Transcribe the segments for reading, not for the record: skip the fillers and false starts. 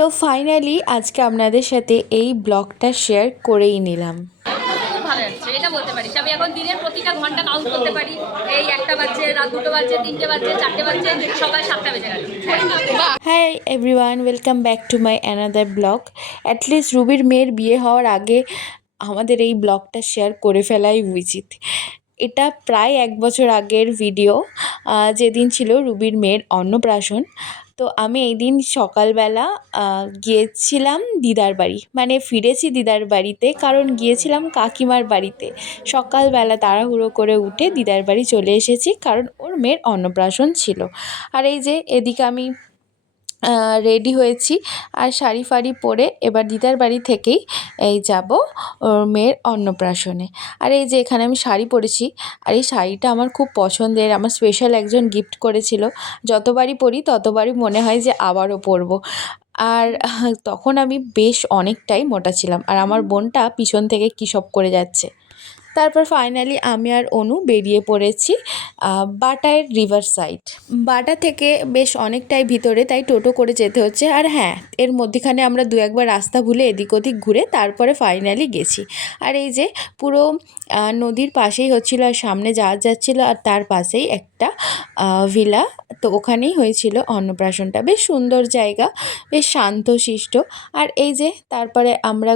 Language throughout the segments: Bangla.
তো ফাইনালি আজকে আপনাদের সাথে এই ব্লগটা শেয়ার করেই নিলাম। ভালো যাচ্ছে এটা বলতে পারিস। আমি এখন দিনের প্রতিটা ঘন্টা কাউন্ট করতে পারি। এই 1টা বাজছে, রাত 2টো বাজছে, 3টে বাজছে, 4টে বাজছে, সকাল 7টা বেজে গেল। Hi everyone, welcome back to my another blog. At least রুবির মেয়ের বিয়ে হওয়ার আগে আমাদের এই ব্লগটা শেয়ার করে ফেলাই উচিত। এটা প্রায় 1 বছর আগের ভিডিও, যেদিন ছিল রুবির মেয়ের অন্নপ্রাশন। তো আমি এই দিন সকালবেলা গিয়েছিলাম দিদার বাড়ি, মানে ফিরেছি দিদার বাড়িতে, কারণ গিয়েছিলাম কাকিমার বাড়িতে। সকালবেলা তাড়াহুড়ো করে উঠে দিদার বাড়ি চলে এসেছি, কারণ ওর মেয়ের অন্নপ্রাশন ছিল। আর এই যে এদিকে আমি রেডি হয়েছি আর শাড়ি ফাড়ি পরে এবার দিদার বাড়ি থেকেই এই যাব ওর মেয়ের অন্নপ্রাশনে। আর এই যে এখানে আমি শাড়ি পরেছি, আর এই শাড়িটা আমার খুব পছন্দের, আমার স্পেশাল একজন গিফট করেছিল। যতবারই পরি ততবারই মনে হয় যে আবারও পরবো। আর তখন আমি বেশ অনেকটাই মোটা ছিলাম, আর আমার বোনটা পিছন থেকে কী সব করে যাচ্ছে। তারপর ফাইনালি আমি আর অনু বেরিয়ে পড়েছি বাটার রিভার সাইড। বাটা থেকে বেশ অনেকটাই ভিতরে, তাই টোটো করে যেতে হচ্ছে। আর হ্যাঁ, এর মধ্যেখানে আমরা 2-একবার রাস্তা ভুলে এদিক ওদিক ঘুরে তারপরে ফাইনালি গেছি। আর এই যে পুরো নদীর পাশেই হচ্ছিল, আর সামনে জাহাজ যাচ্ছিলো, আর তার পাশেই একটা ভিলা। তো ওখানেই হয়েছিল অন্নপ্রাশনটা। বেশ সুন্দর জায়গা, বেশ শান্তশিষ্ট। আর এই যে তারপরে আমরা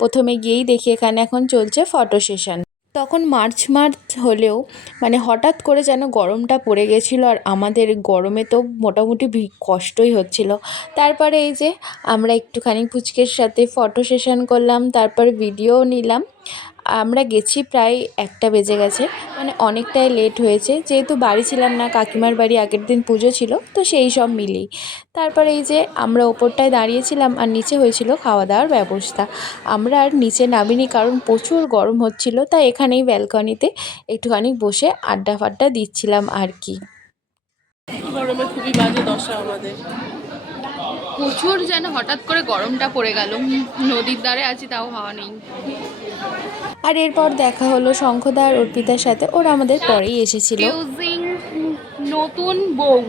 প্রথমে গিয়েই দেখি এখানে এখন চলছে ফটো সেশন। তখন মার্চ হলেও মানে হঠাৎ করে যেন গরমটা পড়ে গেছিলো, আর আমাদের গরমে তো মোটামুটি কষ্টই হচ্ছিল। তারপরে এই যে আমরা একটুখানি পুচকের সাথে ফটো সেশন করলাম, তারপরে ভিডিও নিলাম। আমরা গেছি প্রায় 1টা বেজে গেছে, মানে অনেকটাই লেট হয়েছে, যেহেতু বাড়ি ছিলাম না, কাকিমার বাড়ি আগের দিন পুজো ছিল, তো সেই সব মিলেই। তারপরে এই যে আমরা ওপরটায় দাঁড়িয়েছিলাম, আর নিচে হয়েছিল খাওয়া দাওয়ার ব্যবস্থা। আমরা আর নিচে নামিনি, কারণ প্রচুর গরম হচ্ছিল, তাই এখানেই ব্যালকনিতে একটুখানি বসে আড্ডা ফাড্ডা দিচ্ছিলাম আর কি। গরমে খুবই বাজে দশা আমাদের, প্রচুর যেন হঠাৎ করে গরমটা পড়ে গেল। নদীর ধারে আছি, তাও হাওয়া নেই। আর এরপর দেখা হলো শঙ্খদা আর অর্পিতার সাথে, ওরা আমাদের পরেই এসেছিল। নতুন বউ,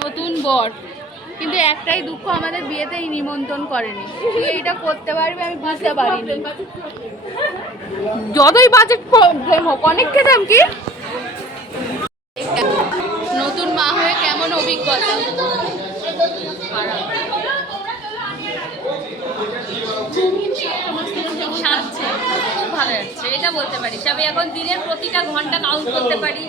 নতুন বর, কিন্তু একটাই দুঃখ, আমাদের বিয়েতে নিমন্ত্রণ করেনি। তুই এইটা করতে পারবি আমি বুঝতে পারিনি। যতই বাজেট প্রবলেম হোক, অনেক খেতাম কি। নতুন মা হয়ে কেমন অভিজ্ঞতা? খুব ভালো যাচ্ছে এটা বলতে পারিস। আমি এখন দিনের প্রতিটা ঘন্টা কাউন্ট করতে পারি।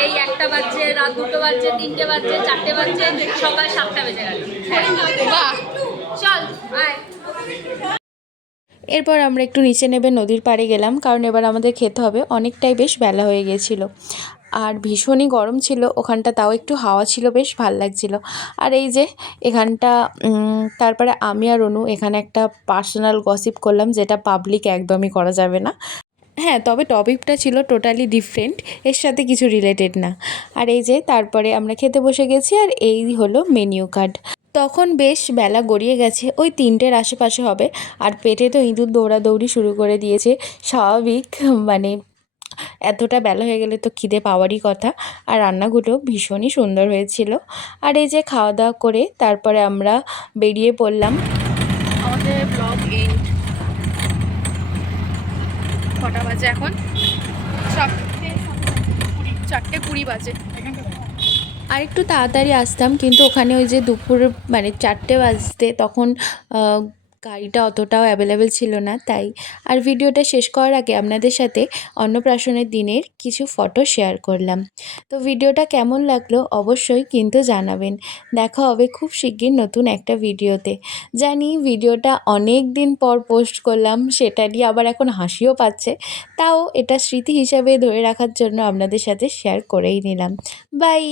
এই 1টা বাজছে, রাত 2টো বাজছে, 3টে বাজছে, 4টে বাজছে, সকাল 7টা বেজে গেল। বাহ, চল আয়। এরপর আমরা একটু নিচে নেবে নদীর পাড়ে গেলাম, কারণ এবার আমাদের খেতে হবে, অনেকটাই বেশ বেলা হয়ে গেছিল। আর ভীষণই গরম ছিল ওখানটা, তাও একটু হাওয়া ছিল, বেশ ভাল লাগছিল। আর এই যে এখানটা তারপরে আমি আর অনু এখানে একটা পার্সোনাল গসিপ করলাম, যেটা পাবলিক একদমই করা যাবে না। হ্যাঁ, তবে টপিকটা ছিল টোটালি ডিফারেন্ট, এর সাথে কিছু রিলেটেড না। আর এই যে তারপরে আমরা খেতে বসে গেছি, আর এই হলো মেনিউ কার্ড। তখন বেশ বেলা গড়িয়ে গেছে, ওই 3টের আশেপাশে হবে, আর পেটে তো ইঁদুর দৌড়াদৌড়ি শুরু করে দিয়েছে। স্বাভাবিক, মানে এতটা বেলা হয়ে গেলে তো খিদে পাওয়ারই কথা। আর রান্নাগুলো ভীষণই সুন্দর হয়েছিল। আর এই যে খাওয়া দাওয়া করে তারপরে আমরা বেরিয়ে পড়লাম। আমাদের ব্লগ এন্ড। কটা বাজে এখন? 4:20 বাজে। আর একটু তাড়াতাড়ি আসতাম, কিন্তু ওখানে ওই যে দুপুর মানে 4টে বাজতে তখন গাড়িটা অতটাও অ্যাভেলেবেল ছিল না, তাই। আর ভিডিওটা শেষ করার আগে আপনাদের সাথে অন্নপ্রাশনের দিনের কিছু ফটো শেয়ার করলাম। তো ভিডিওটা কেমন লাগলো অবশ্যই কিন্তু জানাবেন। দেখা হবে খুব শিগগির নতুন একটা ভিডিওতে। জানি ভিডিওটা অনেক দিন পর পোস্ট করলাম, সেটা নিয়ে আবার এখন হাসিও পাচ্ছে, তাও এটা স্মৃতি হিসাবে ধরে রাখার জন্য আপনাদের সাথে শেয়ার করেই নিলাম। বাই।